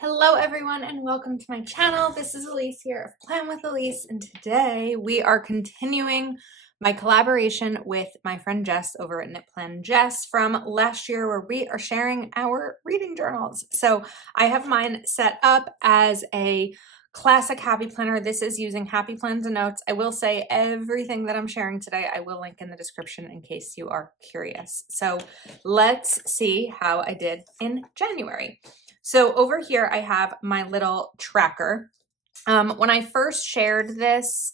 Hello everyone and welcome to my channel. This is Elise here of Plan with Elise, and today we are continuing my collaboration with my friend Jess over at Knit Plan Jess from last year, where we are sharing our reading journals. So I have mine set up as a classic happy planner. This is using happy plans and notes. I will say everything that I'm sharing today I will link in the description in case you are curious. So let's see how I did in January. So over here, I have my little tracker. When I first shared this,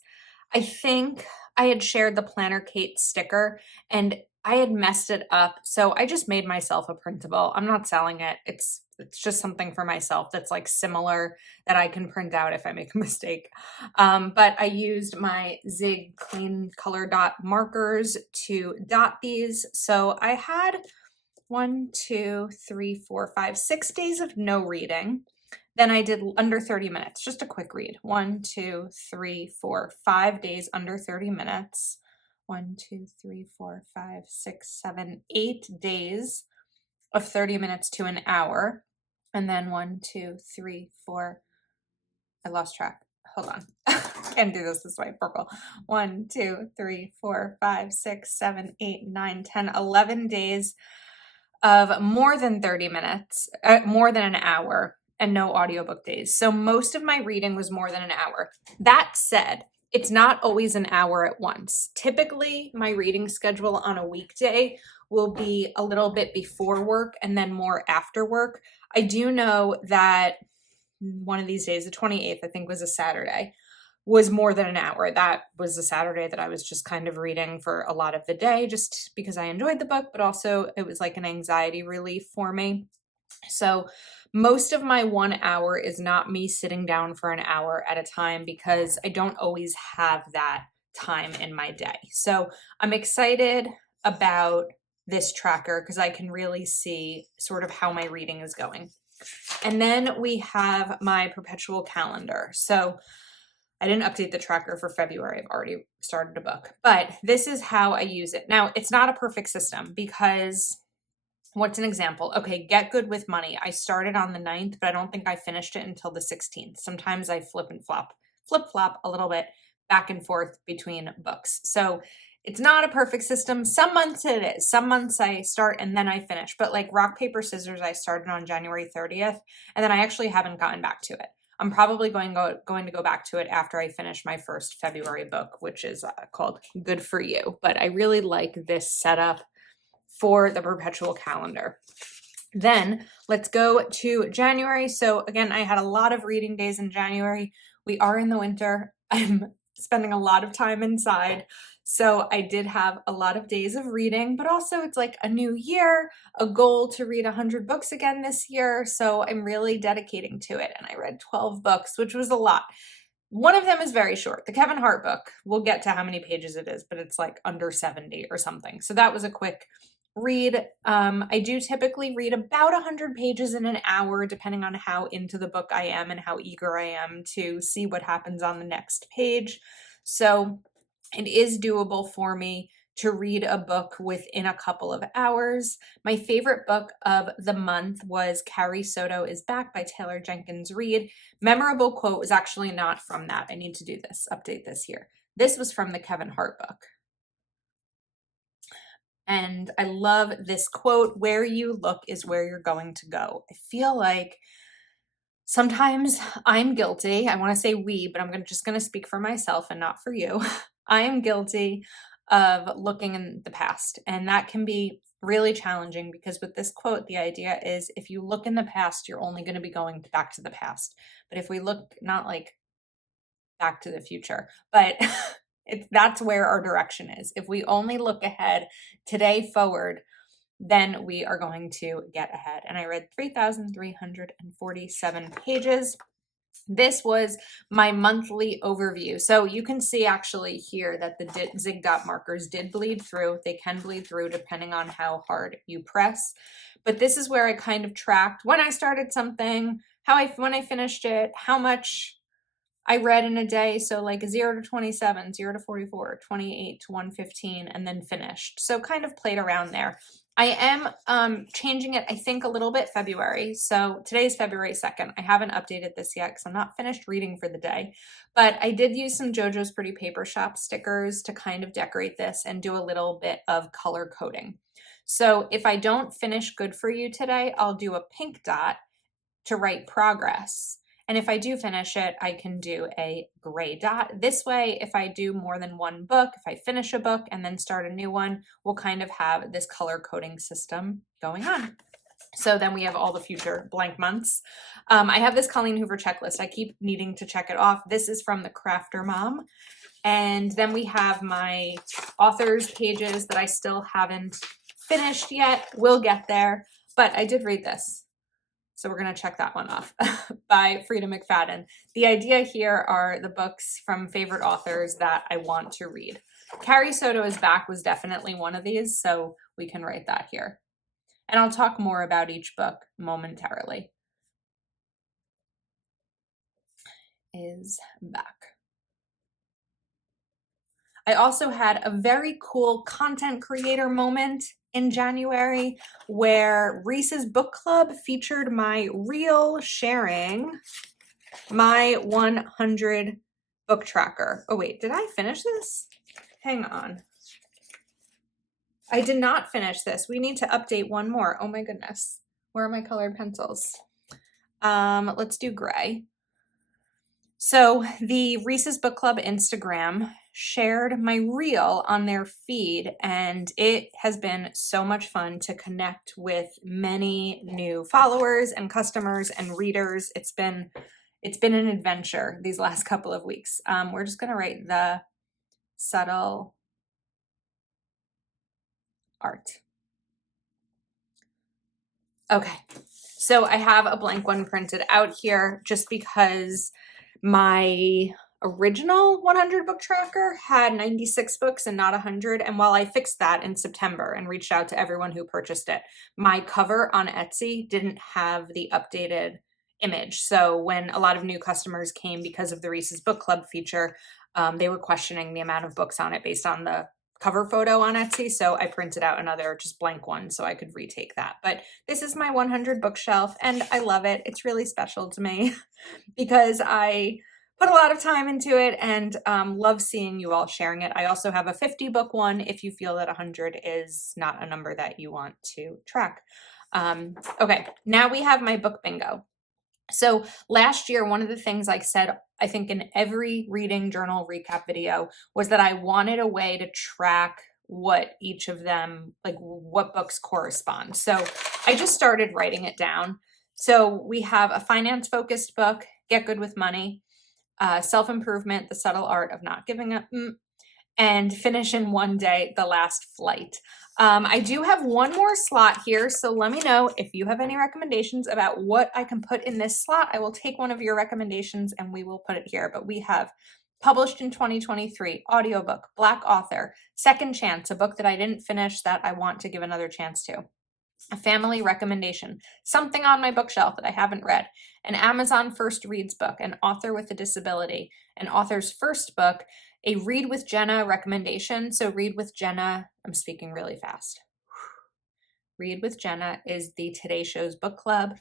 I think I had shared the Planner Kate sticker and I had messed it up. So I just made myself a printable. I'm not selling it. It's just something for myself that's like similar that I can print out if I make a mistake. But I used my Zig Clean Color Dot markers to dot these. So I had 6 days of no reading. Then I did under 30 minutes, just a quick read. 5 days under 30 minutes. 8 days of 30 minutes to an hour. And then I lost track. Hold on. Can't do this way, purple. 11 days of more than 30 minutes, more than an hour, and no audiobook days. So most of my reading was more than an hour. That said, it's not always an hour at once. Typically, my reading schedule on a weekday will be a little bit before work and then more after work. I do know that one of these days, the 28th, I think was a Saturday, was more than an hour. That was the Saturday that I was just kind of reading for a lot of the day, just because I enjoyed the book, but also it was like an anxiety relief for me. So most of my 1 hour is not me sitting down for an hour at a time, because I don't always have that time in my day. So I'm excited about this tracker because I can really see sort of how my reading is going. And then we have my Perpetual calendar. So I didn't update the tracker for February. I've already started a book, but this is how I use it. Now, it's not a perfect system because what's an example? Okay, Get Good with Money. I started on the 9th, but I don't think I finished it until the 16th. Sometimes I flip-flop a little bit back and forth between books. So it's not a perfect system. Some months it is. Some months I start and then I finish. But like Rock, Paper, Scissors, I started on January 30th, and then I actually haven't gotten back to it. I'm probably going to go back to it after I finish my first February book, which is called Good for You. But I really like this setup for the Perpetual calendar. Then let's go to January. So again, I had a lot of reading days in January. We are in the winter. I'm spending a lot of time inside. So I did have a lot of days of reading, but also it's like a new year, a goal to read 100 books again this year. So I'm really dedicating to it. And I read 12 books, which was a lot. One of them is very short. The Kevin Hart book, we'll get to how many pages it is, but it's like under 70 or something. So that was a quick read. I do typically read about 100 pages in an hour, depending on how into the book I am and how eager I am to see what happens on the next page. So it is doable for me to read a book within a couple of hours. My favorite book of the month was Carrie Soto is Back by Taylor Jenkins Reid. Memorable quote was actually not from that. I need to do this, update this here. This was from the Kevin Hart book. And I love this quote, "Where you look is where you're going to go." I feel like sometimes I'm guilty. I want to say we, but I'm just going to speak for myself and not for you. I am guilty of looking in the past, and that can be really challenging because with this quote, the idea is if you look in the past, you're only going to be going back to the past. But if we look not like back to the future, but that's where our direction is. If we only look ahead today forward, then we are going to get ahead. And I read 3,347 pages. This was my monthly overview. So you can see actually here that the zig dot markers did bleed through. They can bleed through depending on how hard you press. But this is where I kind of tracked when I started something, when I finished it, how much I read in a day. So like 0 to 27, 0 to 44, 28 to 115, and then finished. So kind of played around there. I am changing it, I think, a little bit February. So today's February 2nd. I haven't updated this yet because I'm not finished reading for the day. But I did use some JoJo's Pretty Paper Shop stickers to kind of decorate this and do a little bit of color coding. So if I don't finish Good For You today, I'll do a pink dot to write progress. And if I do finish it, I can do a gray dot. This way, if I do more than one book, if I finish a book and then start a new one, we'll kind of have this color coding system going on. So then we have all the future blank months. I have this Colleen Hoover checklist. I keep needing to check it off. This is from the Crafter Mom. And then we have my authors pages that I still haven't finished yet. We'll get there. But I did read this. So we're going to check that one off by Frida McFadden. The idea here are the books from favorite authors that I want to read. Carrie Soto is Back was definitely one of these, so we can write that here. And I'll talk more about each book momentarily. Is Back. I also had a very cool content creator moment in January where Reese's Book Club featured my reel sharing my 100 book tracker. Oh wait, did I finish this? Hang on. I did not finish this. We need to update one more. Oh my goodness. Where are my colored pencils? Let's do gray. So the Reese's Book Club Instagram shared my reel on their feed, and it has been so much fun to connect with many new followers and customers and readers. It's been an adventure these last couple of weeks. We're just going to write the subtle art. Okay, so I have a blank one printed out here just because my original 100 book tracker had 96 books and not 100. And while I fixed that in September and reached out to everyone who purchased it, my cover on Etsy didn't have the updated image. So when a lot of new customers came because of the Reese's Book Club feature, they were questioning the amount of books on it based on the cover photo on Etsy. So I printed out another just blank one so I could retake that. But this is my 100 bookshelf and I love it. It's really special to me because I put a lot of time into it and love seeing you all sharing it. I also have a 50 book one if you feel that 100 is not a number that you want to track. Okay, now we have my book bingo. So last year, one of the things I said, I think in every reading journal recap video, was that I wanted a way to track what each of them, like what books correspond. So I just started writing it down. So we have a finance focused book, Get Good with Money, self-improvement, The Subtle Art of Not Giving Up, and Finish in One Day, The Last Flight. I do have one more slot here, so let me know if you have any recommendations about what I can put in this slot. I will take one of your recommendations and we will put it here. But we have published in 2023, audiobook, Black author, Second Chance, a book that I didn't finish that I want to give another chance to. A family recommendation, something on my bookshelf that I haven't read, an Amazon First Reads book, an author with a disability, an author's first book, a Read with Jenna recommendation. So Read with Jenna, I'm speaking really fast. Read with Jenna is the Today Show's book club.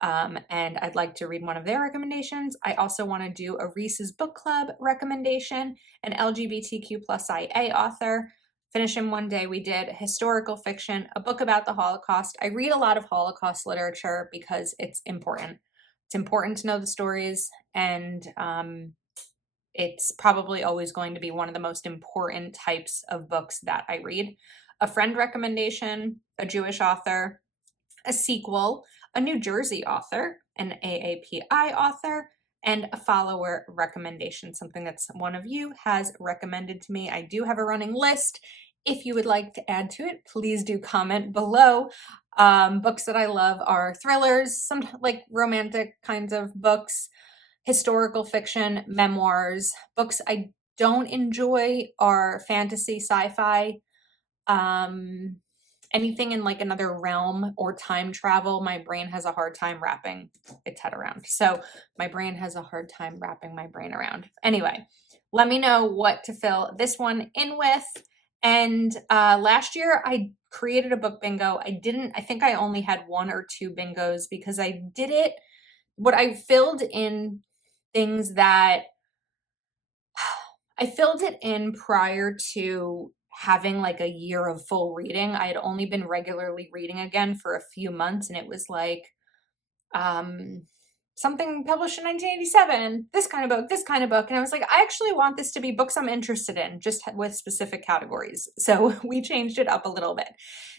And I'd like to read one of their recommendations. I also want to do a Reese's Book Club recommendation, an LGBTQ plus IA author. Finish in One Day, we did historical fiction, a book about the Holocaust. I read a lot of Holocaust literature because it's important. It's important to know the stories, and it's probably always going to be one of the most important types of books that I read. A friend recommendation, a Jewish author, a sequel, a New Jersey author, an AAPI author, and a follower recommendation, something that one of you has recommended to me. I do have a running list. If you would like to add to it, please do comment below. Books that I love are thrillers, some like romantic kinds of books, historical fiction, memoirs. Books I don't enjoy are fantasy, sci-fi, anything in like another realm or time travel. My brain has a hard time wrapping its head around. So my brain has a hard time wrapping my brain around. Anyway, let me know what to fill this one in with. And last year I created a book bingo. I think I only had 1 or 2 bingos because I did it, what I filled in things that I filled it in prior to having like a year of full reading. I had only been regularly reading again for a few months, and it was like um something published in 1987, this kind of book, this kind of book. And I was like, I actually want this to be books I'm interested in, just with specific categories. So we changed it up a little bit.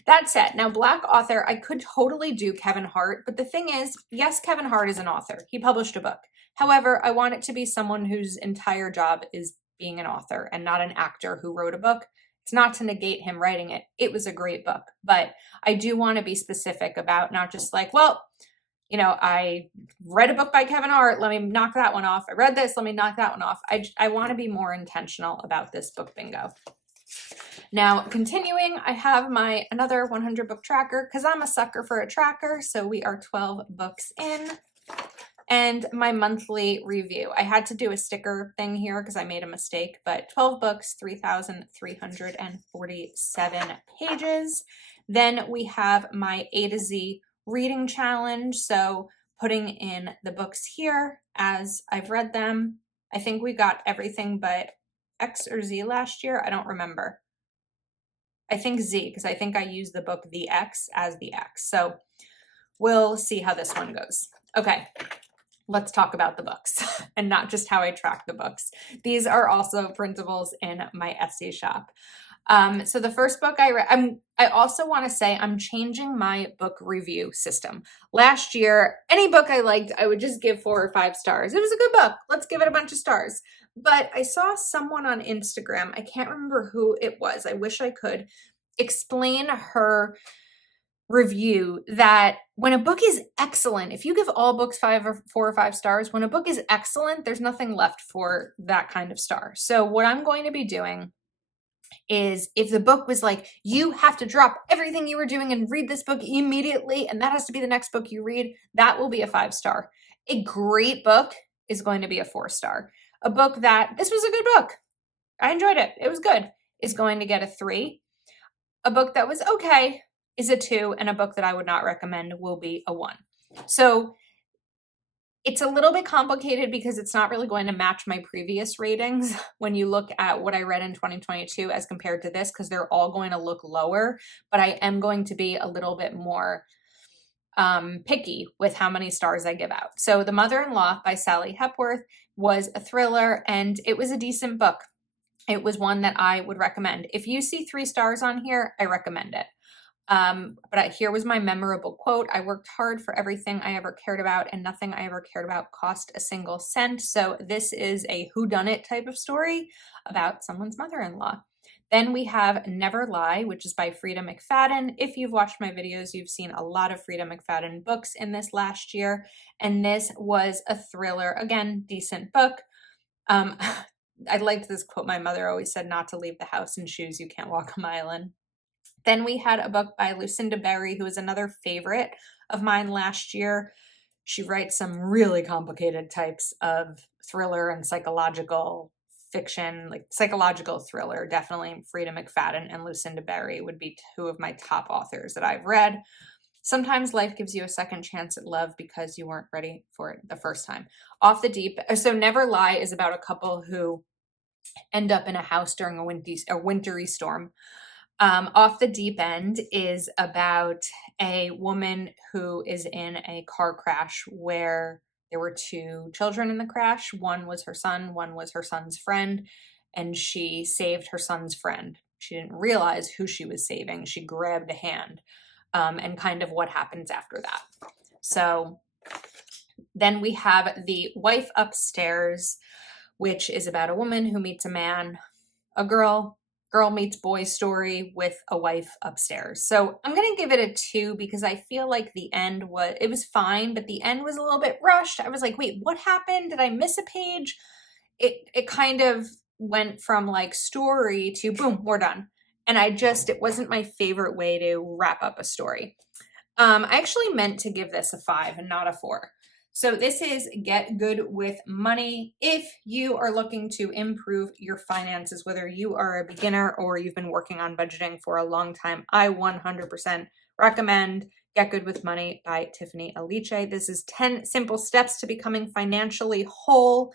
That said, now Black author, I could totally do Kevin Hart, but the thing is, yes, Kevin Hart is an author. He published a book. However, I want it to be someone whose entire job is being an author and not an actor who wrote a book. It's not to negate him writing it. It was a great book, but I do want to be specific about not just like, well, you know, I read a book by Kevin Hart, let me knock that one off. I read this, let me knock that one off. I want to be more intentional about this book bingo. Now, continuing, I have my another 100 book tracker because I'm a sucker for a tracker. So we are 12 books in. And my monthly review. I had to do a sticker thing here because I made a mistake, but 12 books, 3,347 pages. Then we have my A to Z reading challenge. So putting in the books here as I've read them. I think we got everything but X or Z last year. I don't remember. I think Z, because I think I used the book The X as the X. So we'll see how this one goes. Okay. Let's talk about the books and not just how I track the books. These are also printables in my Etsy shop. So the first book I read, I also want to say I'm changing my book review system. Last year, any book I liked, I would just give 4 or 5 stars. It was a good book. Let's give it a bunch of stars. But I saw someone on Instagram, I can't remember who it was, I wish I could, explain her review that when a book is excellent, if you give all books 4 or 5 stars, when a book is excellent, there's nothing left for that kind of star. So what I'm going to be doing is if the book was like, you have to drop everything you were doing and read this book immediately, and that has to be the next book you read, that will be a 5 star. A great book is going to be a 4 star. A book that, this was a good book, I enjoyed it, it was good, is going to get a 3. A book that was okay is a 2, and a book that I would not recommend will be a 1. So it's a little bit complicated because it's not really going to match my previous ratings when you look at what I read in 2022 as compared to this, because they're all going to look lower, but I am going to be a little bit more picky with how many stars I give out. So The Mother-in-Law by Sally Hepworth was a thriller, and it was a decent book. It was one that I would recommend. If you see 3 stars on here, I recommend it. But here was my memorable quote. I worked hard for everything I ever cared about, and nothing I ever cared about cost a single cent. So this is a whodunit type of story about someone's mother-in-law. Then we have Never Lie, which is by Frida McFadden. If you've watched my videos, you've seen a lot of Frida McFadden books in this last year. And this was a thriller. Again, decent book. I liked this quote. My mother always said not to leave the house in shoes you can't walk a mile in. Then we had a book by Lucinda Berry, who is another favorite of mine last year. She writes some really complicated types of thriller and psychological fiction, like psychological thriller. Definitely Frida McFadden and Lucinda Berry would be 2 of my top authors that I've read. Sometimes life gives you a second chance at love because you weren't ready for it the first time. So Never Lie is about a couple who end up in a house during a wintry storm. Off the Deep End is about a woman who is in a car crash where there were 2 children in the crash. One was her son, one was her son's friend, and she saved her son's friend. She didn't realize who she was saving. She grabbed a hand, and kind of what happens after that. So then we have The Wife Upstairs, which is about a woman who meets a man, a girl meets boy story with a wife upstairs. So I'm going to give it a 2 because I feel like the end was fine, but the end was a little bit rushed. I was like, wait, what happened? Did I miss a page? It kind of went from like story to boom, we're done. And it wasn't my favorite way to wrap up a story. I actually meant to give this a 5 and not a 4. So this is Get Good with Money. If you are looking to improve your finances, whether you are a beginner or you've been working on budgeting for a long time, I 100% recommend Get Good with Money by Tiffany Aliche. This is 10 simple steps to becoming financially whole,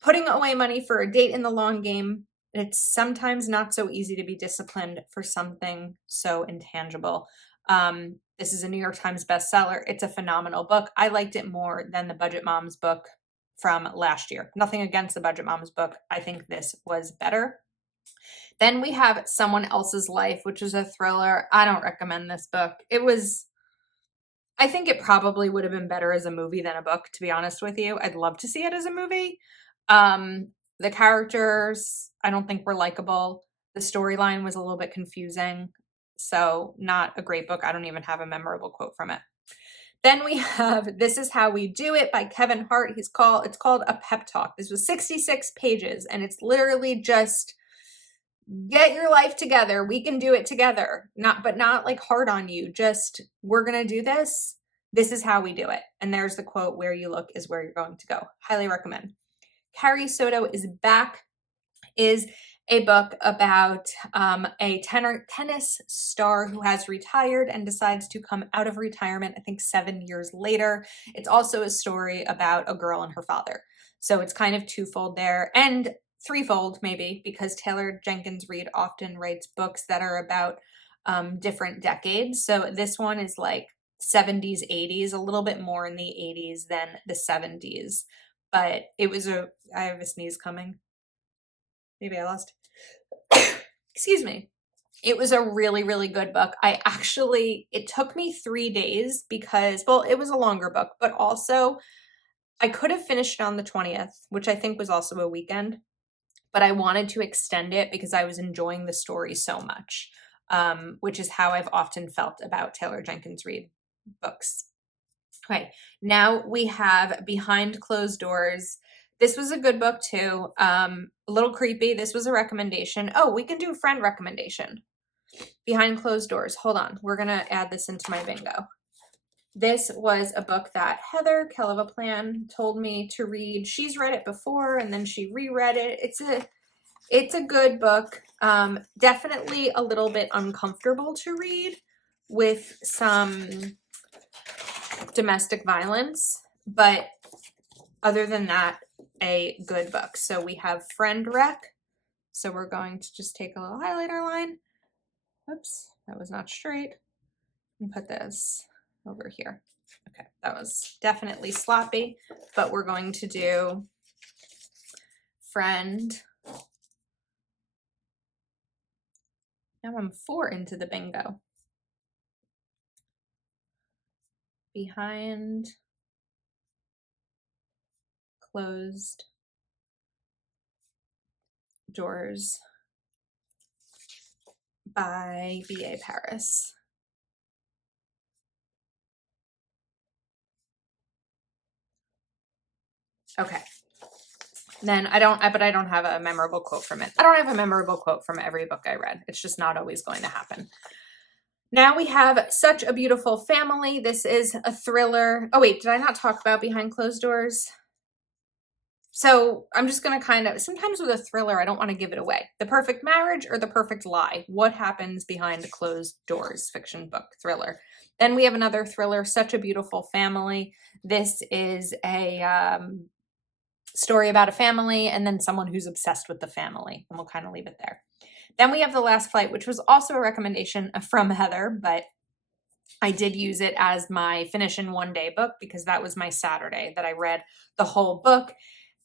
putting away money for a date in the long game. It's sometimes not so easy to be disciplined for something so intangible. This is a New York Times bestseller. It's a phenomenal book. I liked it more than the Budget Moms book from last year. Nothing against the Budget Moms book. I think this was better. Then we have Someone Else's Life, which is a thriller. I don't recommend this book. I think it probably would have been better as a movie than a book, to be honest with you. I'd love to see it as a movie. The characters, I don't think were likable. The storyline was a little bit confusing. So not a great book. I don't even have a memorable quote from it. Then we have This Is How We Do It by Kevin Hart. It's called A Pep Talk. This was 66 pages, and it's literally just get your life together. We can do it together. Not like hard on you. Just, we're going to do this. This is how we do it. And there's the quote, where you look is where you're going to go. Highly recommend. Carrie Soto is Back is a book about a tennis star who has retired and decides to come out of retirement, I think 7 years later. It's also a story about a girl and her father. So it's kind of twofold there, and threefold maybe, because Taylor Jenkins Reid often writes books that are about different decades. So this one is like 70s, 80s, a little bit more in the 80s than the 70s. But it was I have a sneeze coming. Maybe I lost. Excuse me. It was a really, really good book. It took me 3 days because, well, it was a longer book, but also I could have finished it on the 20th, which I think was also a weekend, but I wanted to extend it because I was enjoying the story so much, which is how I've often felt about Taylor Jenkins Reid books. Okay, now we have Behind Closed Doors. This was a good book too. A little creepy. This was a recommendation. Oh, we can do a friend recommendation. Behind Closed Doors. Hold on. We're going to add this into my bingo. This was a book that Heather Kelevaplan told me to read. She's read it before and then she reread it. It's a good book. Definitely a little bit uncomfortable to read with some domestic violence, but other than that, a good book. So we have Friend Wreck. So we're going to just take a little highlighter line. Oops, that was not straight. And put this over here. Okay, that was definitely sloppy, but we're going to do Friend. Now I'm 4 into the bingo. Behind Closed Doors by B.A. Paris. Okay. Then I don't have a memorable quote from it. I don't have a memorable quote from every book I read. It's just not always going to happen. Now we have Such a Beautiful Family. This is a thriller. Oh wait, did I not talk about Behind Closed Doors? So I'm just going to sometimes with a thriller, I don't want to give it away. The Perfect Marriage or The Perfect Lie? What happens behind closed doors? Fiction book, thriller. Then we have another thriller, Such a Beautiful Family. This is a story about a family and then someone who's obsessed with the family. And we'll kind of leave it there. Then we have The Last Flight, which was also a recommendation from Heather, but I did use it as my finish in one day book because that was my Saturday that I read the whole book.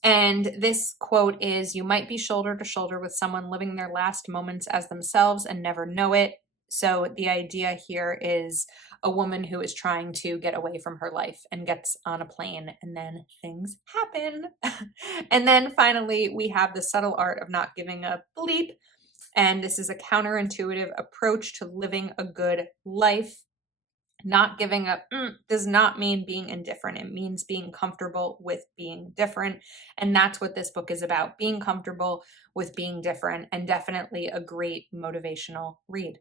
And this quote is, "You might be shoulder to shoulder with someone living their last moments as themselves and never know it." So the idea here is a woman who is trying to get away from her life and gets on a plane and then things happen. And then finally, we have The Subtle Art of Not Giving a Bleep. And this is a counterintuitive approach to living a good life. Not giving up does not mean being indifferent. It means being comfortable with being different. And that's what this book is about, being comfortable with being different, and definitely a great motivational read.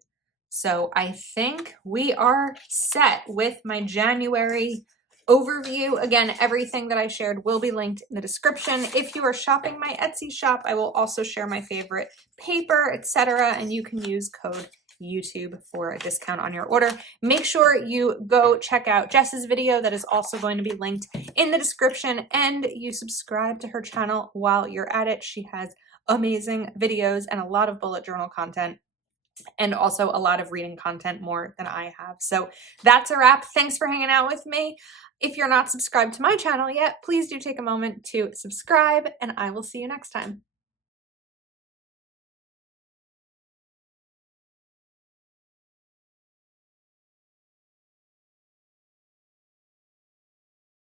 So I think we are set with my January overview. Again, everything that I shared will be linked in the description. If you are shopping my Etsy shop, I will also share my favorite paper, etc., and you can use code YouTube for a discount on your order. Make sure you go check out Jess's video that is also going to be linked in the description, and you subscribe to her channel while you're at it. She has amazing videos and a lot of bullet journal content, and also a lot of reading content, more than I have. So that's a wrap. Thanks for hanging out with me. If you're not subscribed to my channel yet, please do take a moment to subscribe, and I will see you next time.